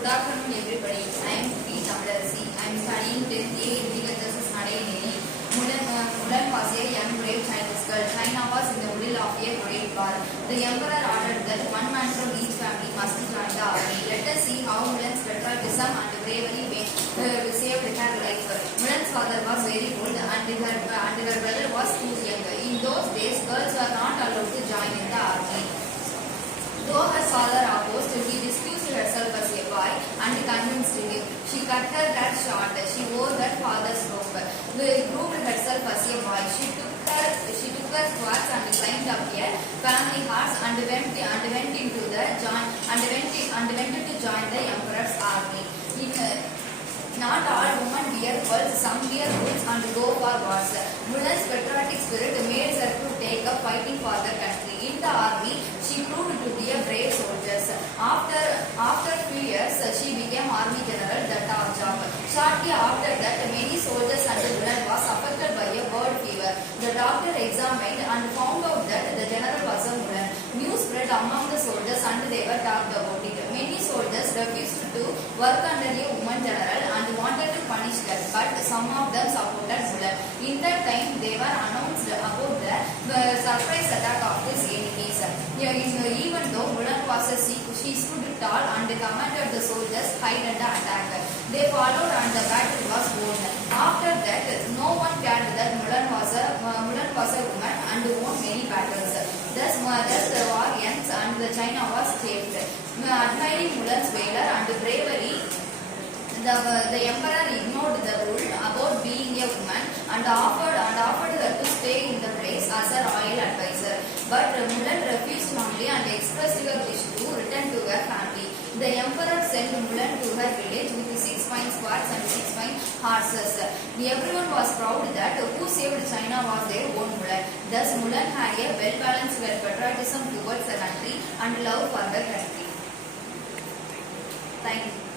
Good afternoon, everybody. I am P. Tamilarazi. I am studying 10th A in Vigathasis Nadayaneni. Mulan was a young brave Chinese girl. China was in the middle of a great war. The emperor ordered that one man from each family must join the army. Let us see how Mulan's patriotism and bravery saved her life. Mulan's father was very old and her brother was too young. In those days, girls were not allowed to join in the army. Though her father opposed, he disguised herself as a boy and convinced him. She cut her hair short. She wore her father's robe. Groomed herself as a boy. She took her swords and climbed up a family horse and went to join the emperor's army. Not all women wear pearls, some wear boots and go for wars. Mulan's patriotic spirit made her to take up fighting for the country. In the army, she proved to be a brave soldier. After few years, she became army general, the top job. Shortly after that, many soldiers and Mulan was affected by a bird fever. The doctor examined and found out that the general was a Mulan. News spread among the soldiers and they were talked about it. Many soldiers refused to work under a woman general and wanted to punish her, but some of them supported Mulan. In that time, they were announced about the surprise attack of his enemies. Even though Mulan was sick, she stood tall and commanded the soldiers hide and attack. They followed and the battle was won. After that, no one cared that Mulan was a woman and won many battles. Thus the war ends and the China was saved. Admiring Mulan's valor and bravery, the emperor ignored the rule about being a woman and offered her to stay in the place as a royal advisor. But Mulan refused strongly and expressed her wish to return to her family. The emperor sent Mulan to her village with 6 fine swords and 6 fine horses. Everyone was proud that who saved China was their own Mulan. Thus Mulan had a well-balanced patriotism towards the country and love for the country. Thank you.